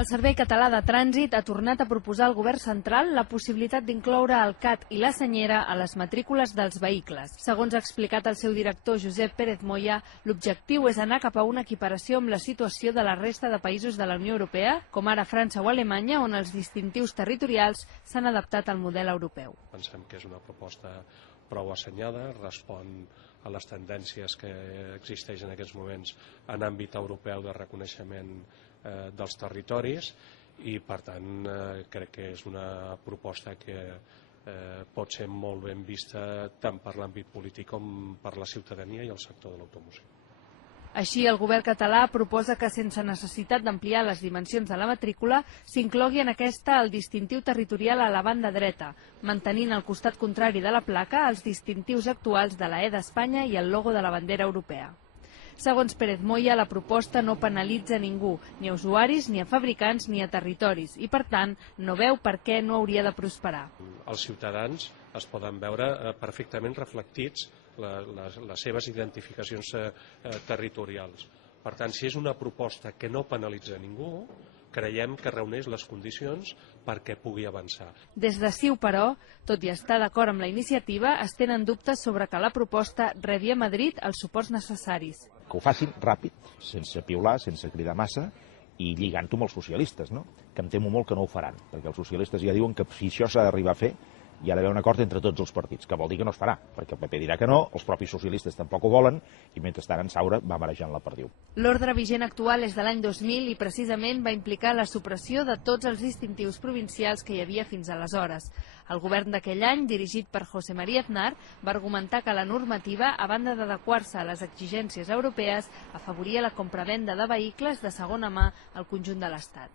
El Servei Català de Trànsit ha tornat a proposar al Govern central la possibilitat d'incloure el CAT i la senyera a les matrícules dels vehicles. Segons ha explicat el seu director Josep Pérez Moya, l'objectiu és anar cap a una equiparació amb la situació de la resta de països de la Unió Europea, com ara França o Alemanya, on els distintius territorials s'han adaptat al model europeu. Pensem que és una proposta prou assenyada, respon a les tendències que existeixen en aquests moments en àmbit europeu de reconeixement dels territoris i, per tant, crec que és una proposta que pot ser molt ben vista tant per l'àmbit polític com per la ciutadania i el sector de l'automoció. Així, el govern català proposa que, sense necessitat d'ampliar les dimensions de la matrícula, s'inclogui en aquesta el distintiu territorial a la banda dreta, mantenint al costat contrari de la placa els distintius actuals de la E d'Espanya i el logo de la bandera europea. Segons Pérez Moya, la proposta no penalitza ningú, ni a usuaris, ni a fabricants, ni a territoris, i per tant no veu per què no hauria de prosperar. Els ciutadans es poden veure perfectament reflectits les seves identificacions territorials. Per tant, si és una proposta que no penalitza ningú, creiem que reuneix les condicions perquè pugui avançar. Des de CiU, però, tot i estar d'acord amb la iniciativa, es tenen dubtes sobre que la proposta rebi a Madrid els suports necessaris. Que ho facin ràpid, sense piular, sense cridar massa, i lligant-ho amb els socialistes, no? Que em temo molt que no ho faran, perquè els socialistes ja diuen que si això s'ha d'arribar a fer, hi ha d'haver un acord entre tots els partits, que vol dir que no es farà, perquè el PP dirà que no, els propis socialistes tampoc ho volen, i mentrestant en Saura va marejant la perdiu. L'ordre vigent actual és de l'any 2000 i precisament va implicar la supressió de tots els distintius provincials que hi havia fins aleshores. El govern d'aquell any, dirigit per José María Aznar, va argumentar que la normativa, a banda d'adequar-se a les exigències europees, afavoria la compravenda de vehicles de segona mà al conjunt de l'Estat.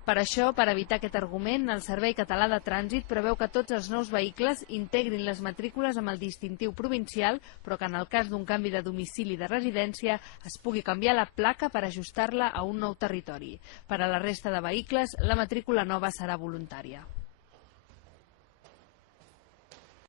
Per això, per evitar aquest argument, el Servei Català de Trànsit preveu que tots els nous vehicles integrin les matrícules amb el distintiu provincial, però que en el cas d'un canvi de domicili de residència es pugui canviar la placa per ajustar-la a un nou territori. Per a la resta de vehicles, la matrícula nova serà voluntària.